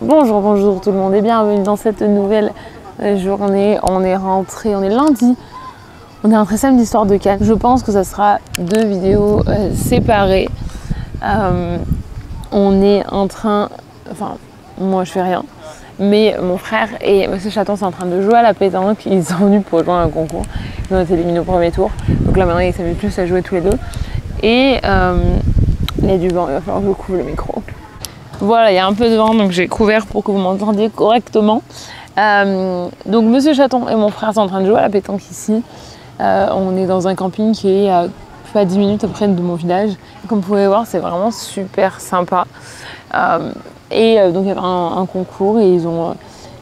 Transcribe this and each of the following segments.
Bonjour tout le monde et bienvenue dans cette nouvelle journée. On est rentré, on est lundi, on est rentré samedi soir de Cannes. Je pense que ça sera 2 vidéos séparées. On est en train, enfin moi je fais rien, mais mon frère et Monsieur Chaton sont en train de jouer à la pétanque. Ils sont venus pour rejoindre un concours, ils ont été éliminés au premier tour. Donc là maintenant ils s'amusent plus à jouer tous les deux. Et il y a du vent, il va falloir que je couvre le micro. Voilà, il y a un peu de vent, donc j'ai couvert pour que vous m'entendiez correctement. Donc Monsieur Chaton et mon frère sont en train de jouer à la pétanque ici. On est dans un camping qui est à 10 minutes après de mon village. Comme vous pouvez voir, c'est vraiment super sympa. Donc il y avait un concours et ils ont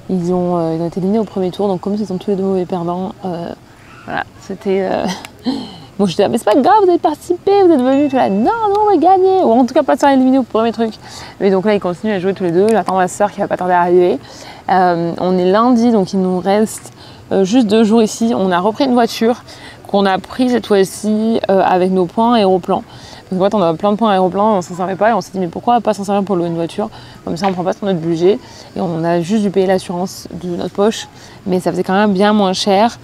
été éliminés au premier tour. Donc comme ils sont tous les deux mauvais perdants, voilà, c'était... Bon, je disais, mais c'est pas grave, vous avez participé, vous êtes venus, tu vois, non, on va gagner, ou en tout cas pas se faire éliminer au premier truc. Mais donc là, ils continuent à jouer tous les deux. J'attends ma soeur qui va pas tarder à arriver. On est lundi, donc il nous reste juste 2 jours ici. On a repris une voiture qu'on a pris cette fois-ci avec nos points Aéroplan. Donc en fait, on a plein de points Aéroplan, on s'en servait pas et on s'est dit, mais pourquoi pas s'en servir pour louer une voiture? Comme ça, on prend pas sur notre budget et on a juste dû payer l'assurance de notre poche, mais ça faisait quand même bien moins cher.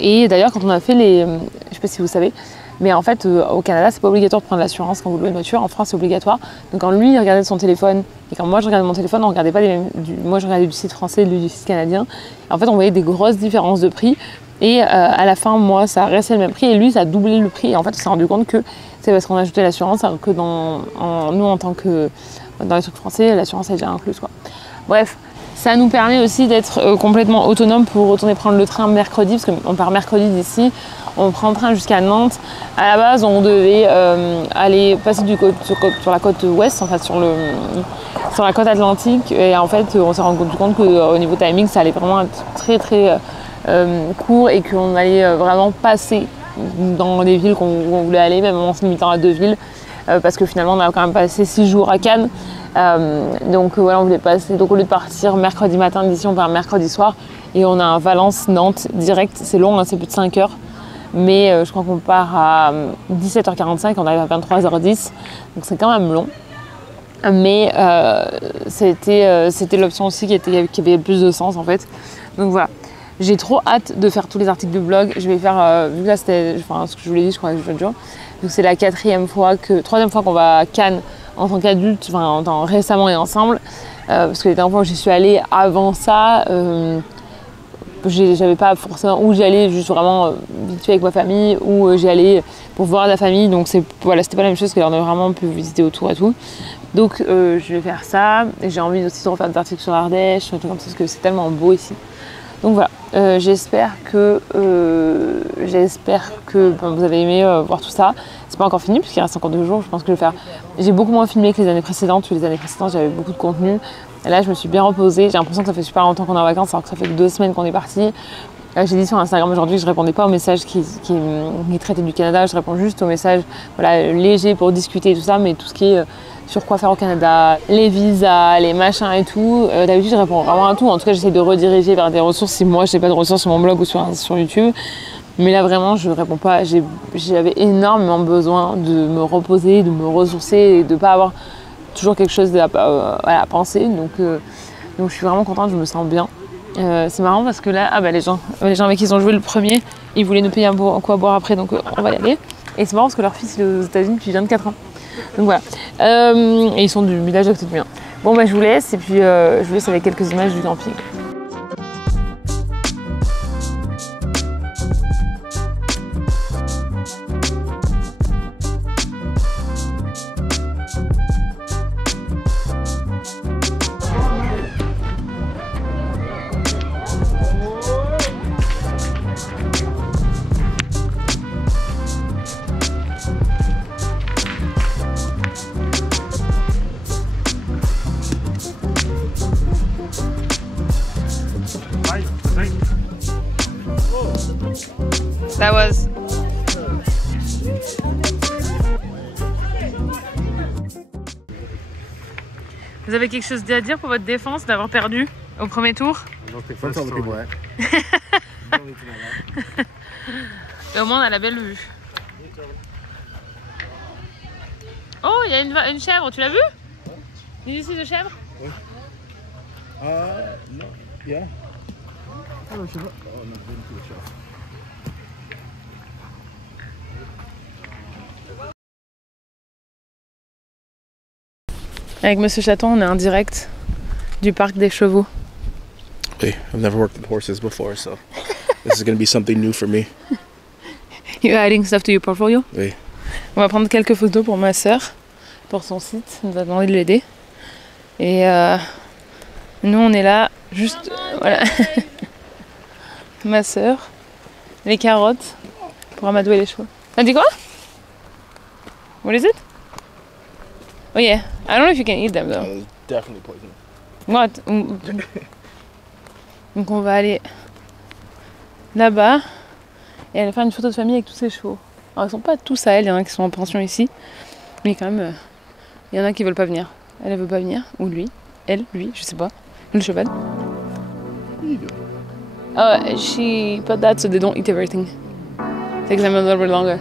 Et d'ailleurs, quand on a fait les... Je sais pas si vous savez, mais en fait, au Canada, c'est pas obligatoire de prendre l'assurance quand vous louez une voiture. En France, c'est obligatoire. Donc quand lui, il regardait de son téléphone et quand moi, je regardais mon téléphone, on regardait pas les mêmes... Moi, je regardais du site français, lui du site canadien. En fait, on voyait des grosses différences de prix. Et à la fin, moi, ça restait le même prix et lui, ça a doublé le prix. Et en fait, on s'est rendu compte que c'est parce qu'on a ajouté l'assurance, alors que nous, en tant que dans les trucs français, l'assurance est déjà incluse, quoi. Bref, ça nous permet aussi d'être complètement autonome pour retourner prendre le train mercredi, parce qu'on part mercredi d'ici, on prend le train jusqu'à Nantes. À la base, on devait aller passer sur la côte ouest, en fait, sur la côte atlantique. Et en fait, on s'est rendu compte qu'au niveau timing, ça allait vraiment être très court et qu'on allait vraiment passer dans des villes qu'on voulait aller, même en se limitant à 2 villes, parce que finalement on a quand même passé 6 jours à Cannes. Donc voilà, on voulait passer, donc au lieu de partir mercredi matin d'ici, on part mercredi soir et on a un Valence-Nantes direct. C'est long, hein, c'est plus de 5 heures, mais je crois qu'on part à 17h45, on arrive à 23h10, donc c'est quand même long. Mais c'était l'option aussi qui avait plus de sens en fait. Donc voilà. J'ai trop hâte de faire tous les articles de blog. Je vais faire, vu que là c'était, ce que je vous l'ai dit, je crois, l'autre jour. Donc c'est la 3e fois qu'on va à Cannes en tant qu'adulte, récemment et ensemble. Parce que les dernières fois où j'y suis allée avant ça, j'avais pas forcément où j'y allais juste vraiment vite fait avec ma famille, ou j'y allais pour voir la famille. Donc voilà, c'était pas la même chose, qu'on a vraiment pu visiter autour et tout. Donc je vais faire ça. Et j'ai envie aussi de refaire des articles sur l'Ardèche, des trucs comme ça, parce que c'est tellement beau ici. Donc voilà, j'espère que vous avez aimé voir tout ça. C'est pas encore fini puisqu'il reste encore 2 jours. Je pense que je vais faire. J'ai beaucoup moins filmé que les années précédentes. Les années précédentes, j'avais beaucoup de contenu. Et là, je me suis bien reposée. J'ai l'impression que ça fait super longtemps qu'on est en vacances, alors que ça fait 2 semaines qu'on est parti. J'ai dit sur Instagram aujourd'hui que je répondais pas aux messages qui traitaient du Canada. Je réponds juste aux messages légers pour discuter et tout ça, mais tout ce qui est sur quoi faire au Canada, les visas, les machins et tout. D'habitude, je réponds vraiment à tout. En tout cas, j'essaie de rediriger vers des ressources si moi, je n'ai pas de ressources sur mon blog ou sur YouTube. Mais là, vraiment, je ne réponds pas. J'avais énormément besoin de me reposer, de me ressourcer et de ne pas avoir toujours quelque chose à penser. Donc, je suis vraiment contente, je me sens bien. C'est marrant parce que là, les gens avec qui ils ont joué le premier, ils voulaient nous payer un coup à boire après, donc on va y aller. Et c'est marrant parce que leur fils il est aux États-Unis depuis 24 ans. Donc voilà. Et ils sont du village à côté de mien. Bon, je vous laisse et puis je vous laisse avec quelques images du camping. That was... Vous avez quelque chose à dire pour votre défense d'avoir perdu au premier tour? Don't think fun talking, boy. Et au moins on a la belle vue. Oh, il y a une chèvre, tu l'as vue? Une ici de chèvre? Oui. Non, yeah. Ah non, je sais pas. Oh, on a vu une chèvre. Avec Monsieur Chaton, on est en direct du parc des chevaux. Oui, I've never worked with horses before, so this is going to be something new for me. You're adding stuff to your portfolio? Oui. On va prendre quelques photos pour ma sœur, pour son site. Elle nous a demandé de l'aider. Et nous, on est là, juste, voilà. Ma sœur, les carottes, pour amadouer les chevaux. T'as dit quoi? What is it? Oh yeah, I don't know if you can eat them though. It's definitely poison. What? Donc on va aller là-bas et aller faire une photo de famille avec tous ces chevaux. Alors ils sont pas tous à elle, il y en a qui sont en pension ici, mais quand même, il y en a qui veulent pas venir. Elle veut pas venir, ou lui, elle, lui, je sais pas, le cheval. Oh, she put that so they don't eat everything. Takes them a little bit longer.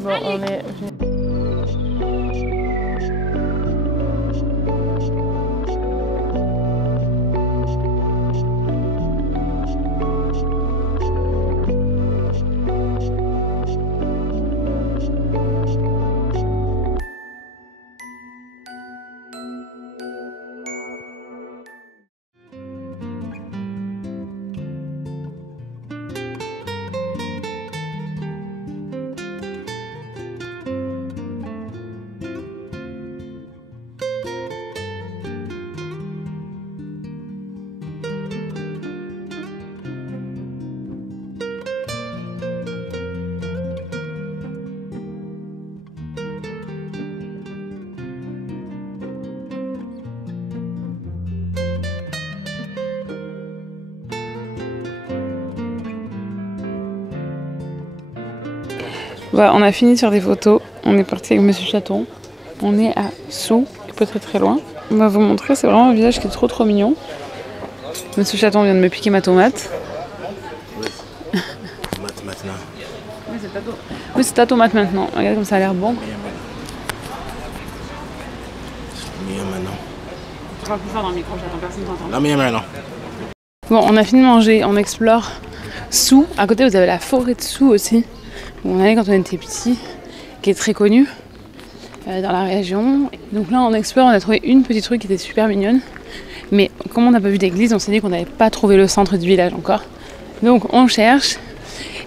Bon, on est... Voilà, on a fini sur des photos. On est parti avec Monsieur Chaton. On est à Sceaux, pas très très loin. On va vous montrer, c'est vraiment un village qui est trop mignon. Monsieur Chaton vient de me piquer ma tomate. Oui. Tomate maintenant. Oui, c'est ta tomate maintenant. Regarde comme ça a l'air bon. Mieux maintenant. Tu parles plus fort dans le micro, Chaton, personne t'entend. Non, mieux maintenant. Bon, on a fini de manger, on explore Sceaux. À côté, vous avez la forêt de Sceaux aussi, où on allait quand on était petit, qui est très connue dans la région. Donc là, on explore, on a trouvé une petite rue qui était super mignonne. Mais comme on n'a pas vu d'église, on s'est dit qu'on n'avait pas trouvé le centre du village encore. Donc on cherche.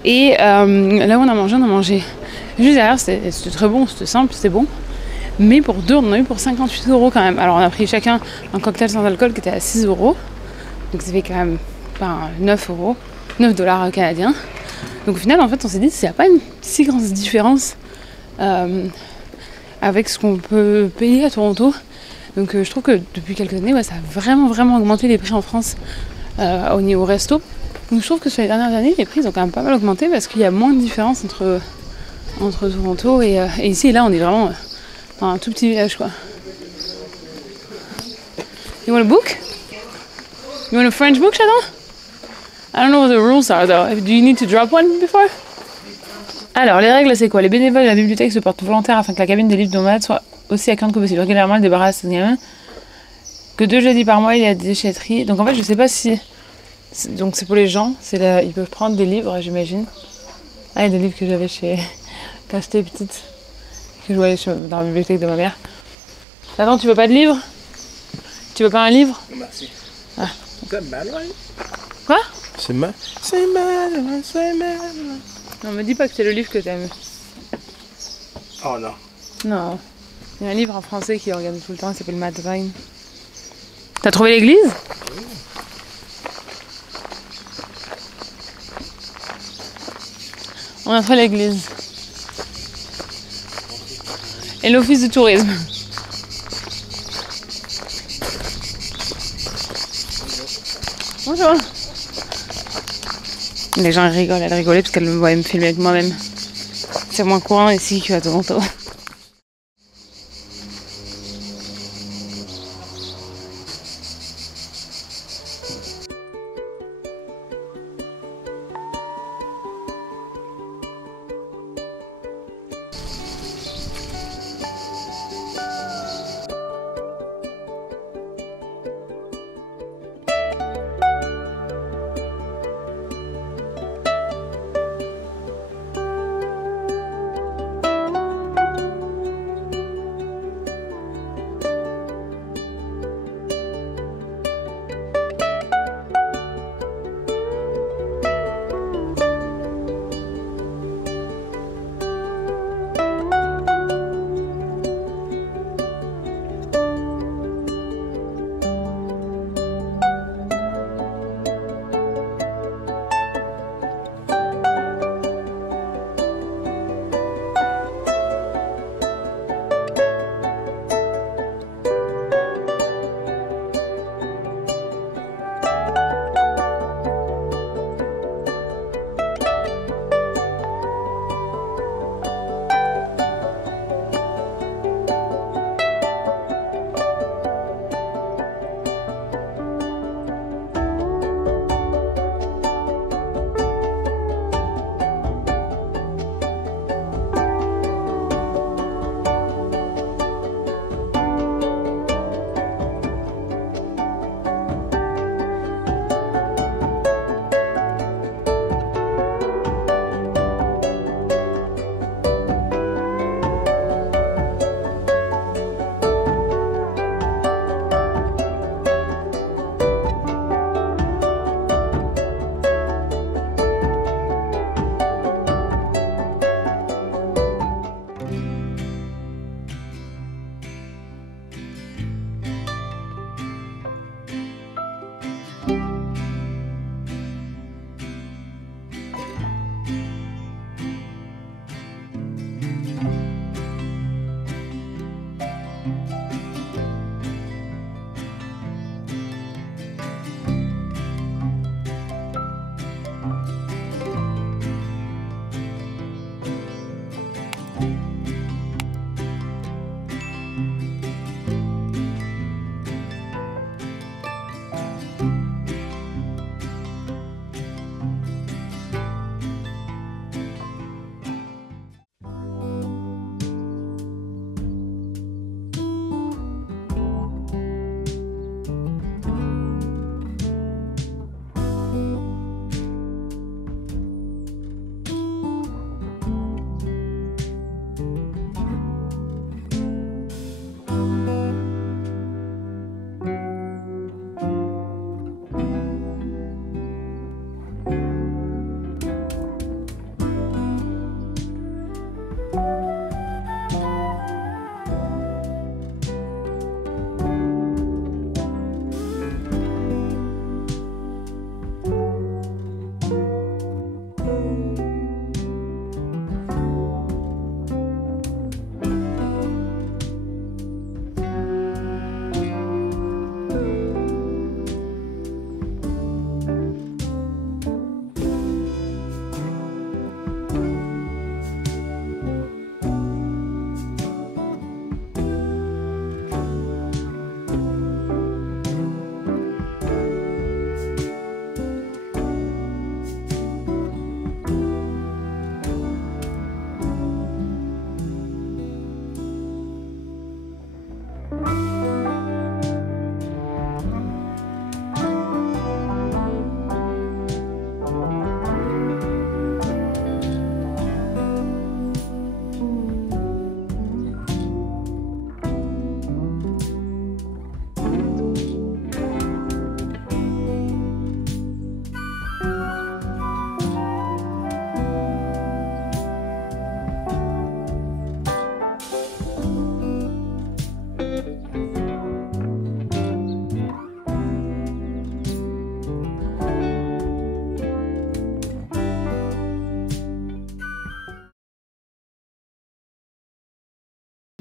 Et là où on a mangé juste derrière, c'était très bon, c'était simple, c'était bon. Mais pour deux, on en a eu pour 58 € quand même. Alors on a pris chacun un cocktail sans alcool qui était à 6 €. Donc ça fait quand même 9 €, 9 $ canadiens. Donc au final, en fait, on s'est dit qu'il n'y a pas une si grande différence avec ce qu'on peut payer à Toronto. Donc je trouve que depuis quelques années, ouais, ça a vraiment augmenté les prix en France au niveau resto. Donc je trouve que sur les dernières années, les prix ont quand même pas mal augmenté parce qu'il y a moins de différence entre Toronto et ici. Et là, on est vraiment dans un tout petit village, quoi. You want a book? You want a French book, Chaton? I don't know what the rules are though. Do you need to drop one before? Alors, les règles, c'est quoi? Les bénévoles de la bibliothèque se portent volontaires afin que la cabine des livres nomades soit aussi accueillante que possible. Régulièrement, elle débarrasse les gamins. Que 2 jeudis par mois, il y a des déchetteries. Donc en fait, je sais pas si... Donc c'est pour les gens. Ils peuvent prendre des livres, j'imagine. Ah, il y a des livres que j'avais quand j'étais petite. Que je voyais dans la bibliothèque de ma mère. Attends, tu veux pas de livre? Tu veux pas un livre? Merci. Ah. C'est Madeline? Quoi? C'est Madeline. Non, me dis pas que c'est le livre que t'aimes. Oh non. Non. Il y a un livre en français qui regarde tout le temps, qui s'appelle Madeline. T'as trouvé l'église? Oui. On a trouvé l'église. Et l'office de tourisme. Bonjour. Les gens rigolent, elle rigolait parce qu'elle me voyait me filmer avec moi-même. C'est moins courant ici qu'à Toronto.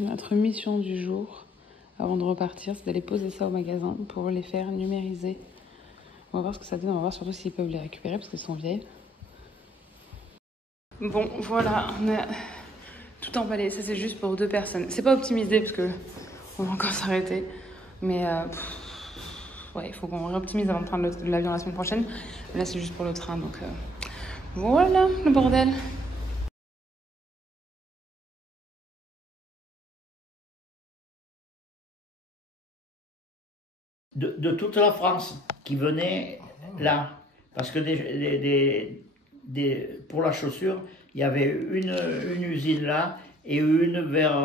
Notre mission du jour, avant de repartir, c'est d'aller poser ça au magasin pour les faire numériser. On va voir ce que ça donne, on va voir surtout s'ils peuvent les récupérer parce qu'elles sont vieilles. Bon, voilà, on a tout emballé. Ça, c'est juste pour 2 personnes. C'est pas optimisé parce que on va encore s'arrêter. Mais ouais, il faut qu'on réoptimise avant de prendre l'avion la semaine prochaine. Mais là, c'est juste pour le train, donc voilà le bordel. De toute la France qui venaient là. Parce que pour la chaussure, il y avait une usine là et une vers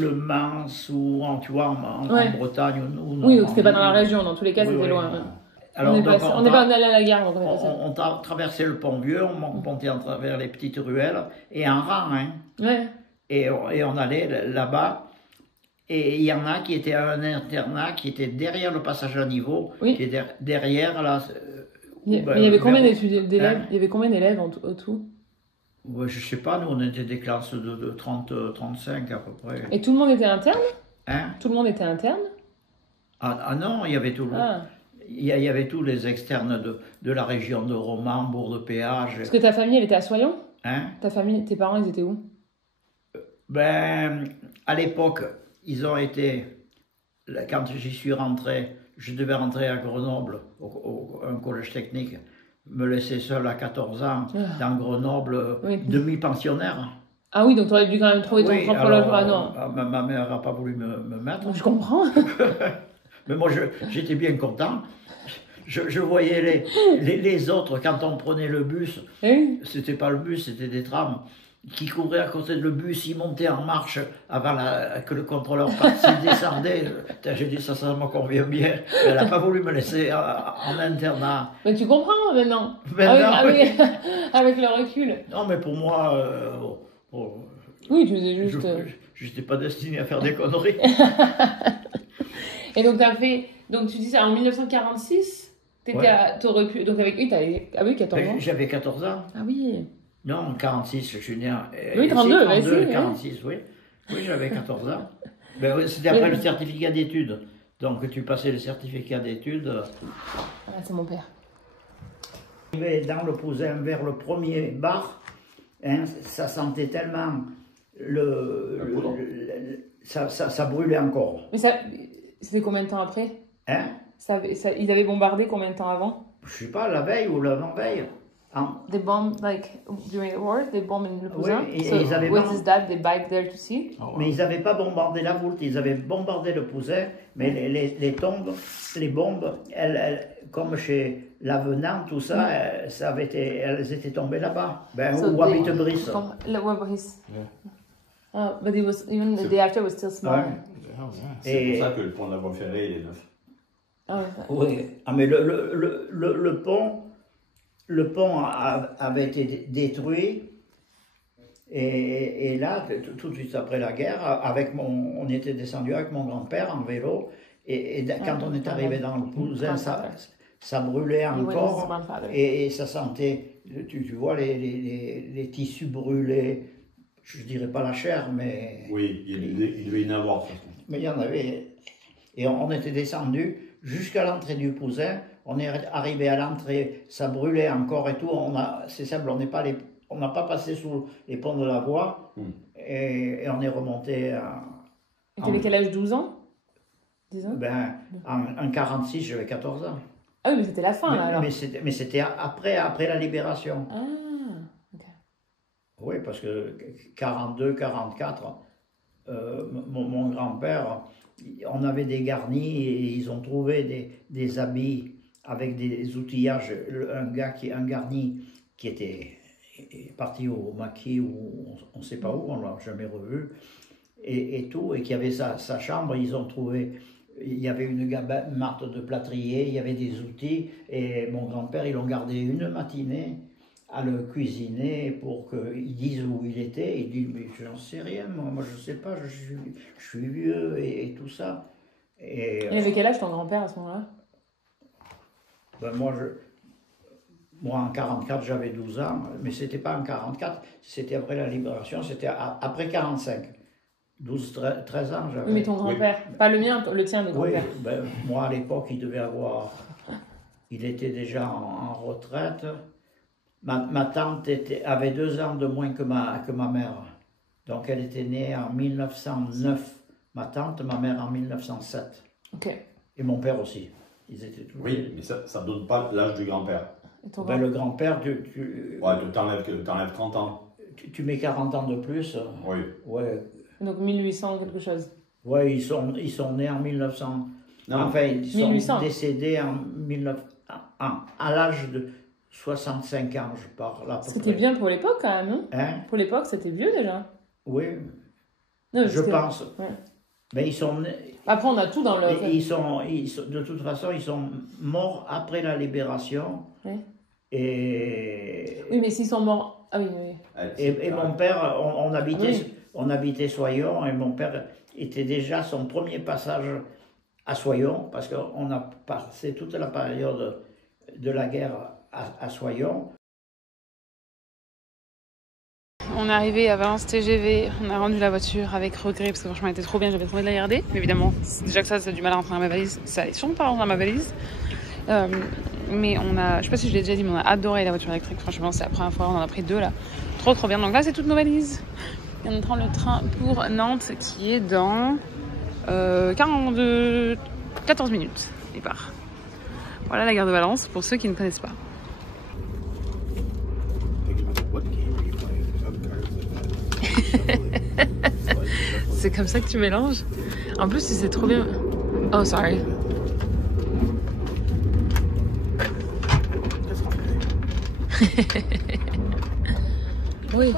Le Mans ou tu vois, en Bretagne. Oui, donc c'était pas dans la région, dans tous les cas, c'était loin. Alors, on n'est pas allé à la gare, donc on a traversé le pont Vieux, on montait à travers les petites ruelles et en rang. Hein. Ouais. Et on allait là-bas. Et il y en a qui étaient à un internat, qui était derrière le passage à niveau, qui était derrière là. Il y avait combien d'élèves Il y avait combien d'élèves au tout? Ouais, je sais pas, nous on était des classes de 30, 35 à peu près. Et tout le monde était interne? Hein? Tout le monde était interne? Ah non, il y avait tout le monde. Il y avait tous les externes de la région de Romans, Bourg-de-Péage. Parce que ta famille, elle était à Soyons? Hein? Ta famille, tes parents, ils étaient où? Ben, à l'époque, ils ont été, quand j'y suis rentré, je devais rentrer à Grenoble, un collège technique, me laisser seul à 14 ans, dans Grenoble, demi-pensionnaire. Ah oui, donc tu aurais dû quand même trouver ton propre logement. Ah non. Ma mère n'a pas voulu me mettre. Je comprends. Mais moi, j'étais bien content. Je voyais les autres, quand on prenait le bus, c'était pas le bus, c'était des trams, qui couraient à côté de le bus, ils montaient en marche avant que le contrôleur passe, ils descendaient. J'ai dit, ça me convient bien. Elle n'a pas voulu me laisser en internat. Mais tu comprends maintenant, oui. avec le recul. Non, mais pour moi, oui, tu faisais juste... Je n'étais pas destiné à faire des conneries. Et donc, donc tu dis ça en 1946 t'aurais pu... Donc avec eux, t'avais 14 ans. J'avais 14 ans. Ah oui. Non, 46, je suis né en... Oui, 32, 46, oui. Oui, j'avais 14 ans. Ben, c'était après le certificat d'études. Donc, tu passais le certificat d'études. Ah, c'est mon père. Dans le Pouzin, vers le premier bar, hein, ça sentait tellement... ça brûlait encore. Mais ça, c'était combien de temps après? Hein? Ils avaient bombardé combien de temps avant? Je sais pas, la veille ou l'avant-veille. They bombed, like, during the war, they bombed in Le Pouzin. Oui, so, ils avaient with his dad, they biked there to see. Oh, wow. Mais ils n'avaient pas bombardé la Voulte, ils avaient bombardé le Pouzin, mais les tombes, les bombes, comme chez l'Avenant, tout ça, elles étaient tombées là-bas. Ben, so où habite Brice. But it was, even the day after, it was still small. C'est pour ça que le pont de la voie ferrée est neuf. Oui, mais le pont avait été détruit et là, tout de suite après la guerre, on était descendu avec mon grand-père en vélo et quand on est arrivé dans le Pouzin, ça brûlait encore et ça sentait, tu vois, les tissus brûlés, je dirais pas la chair, mais... Oui, il devait y en avoir. Mais il y en avait. Et on était descendu jusqu'à l'entrée du Pouzin. On est arrivé à l'entrée, ça brûlait encore et tout. C'est simple, on n'a pas passé sous les ponts de la voie et on est remonté à... Et tu avais quel âge, 12 ans? 10 ans? Ben, en 46, j'avais 14 ans. Ah oui, mais c'était la fin, là, alors. Mais c'était après la libération. Ah, ok. Oui, parce que 42, 44, mon grand-père, on avait des garnis et ils ont trouvé des habits avec des outillages. Un garni qui était parti au maquis ou on ne sait pas où, on ne l'a jamais revu, et tout, et qui avait sa chambre, ils ont trouvé, il y avait une martre de plâtrier, il y avait des outils, et mon grand-père, ils l'ont gardé une matinée à le cuisiner pour qu'ils disent où il était. Il dit, mais j'en sais rien, moi je sais pas, je suis vieux et tout ça. Et il avait quel âge ton grand-père à ce moment-là? Ben moi en 44 j'avais 12 ans, mais c'était pas en 44, c'était après la libération, c'était après 45. 12, 13 ans j'avais. Oui, mais ton grand-père, pas le mien, le tien de Oui, grand-père. ben, moi à l'époque, il était déjà en retraite. Ma tante avait 2 ans de moins que ma mère. Donc elle était née en 1909. Ma tante, ma mère en 1907. Ok. Et mon père aussi. Ils étaient tous. Oui, mais ça ne donne pas l'âge du grand-père. Ben, le grand-père, Ouais, t'enlèves 30 ans. tu mets 40 ans de plus. Oui. Ouais. Donc 1800 quelque chose. Ouais, ils sont nés en 1900. Non. Enfin, ils sont 1800. décédés à l'âge de 65 ans, je parle. À peu C'était près. bien pour l'époque quand même, non? Hein? Pour l'époque, c'était vieux déjà. Oui, Non, je pense. Ouais. Mais ils sont nés. Après, on a tout dans le. De toute façon, ils sont morts après la libération. Oui. Et, Oui, mais s'ils sont morts. Ah oui, oui. et mon père, oui. on habitait Soyons, et mon père était déjà son premier passage à Soyons, parce qu'on a passé toute la période de la guerre à Soyons. On est arrivé à Valence TGV, on a rendu la voiture avec regret parce que franchement elle était trop bien, j'avais trop envie de la garder. Mais évidemment, déjà que ça c'est du mal à rentrer dans ma valise, ça allait sûrement pas rentrer dans ma valise. Mais on a, je sais pas si je l'ai déjà dit, mais on a adoré la voiture électrique, franchement c'est la première fois, on en a pris 2 là. Trop bien, donc là c'est toutes nos valises. Et on prend le train pour Nantes qui est dans 14 minutes, il part. Voilà la gare de Valence pour ceux qui ne connaissent pas. C'est comme ça que tu mélanges. En plus, c'est trop bien. Oh, sorry. Oui.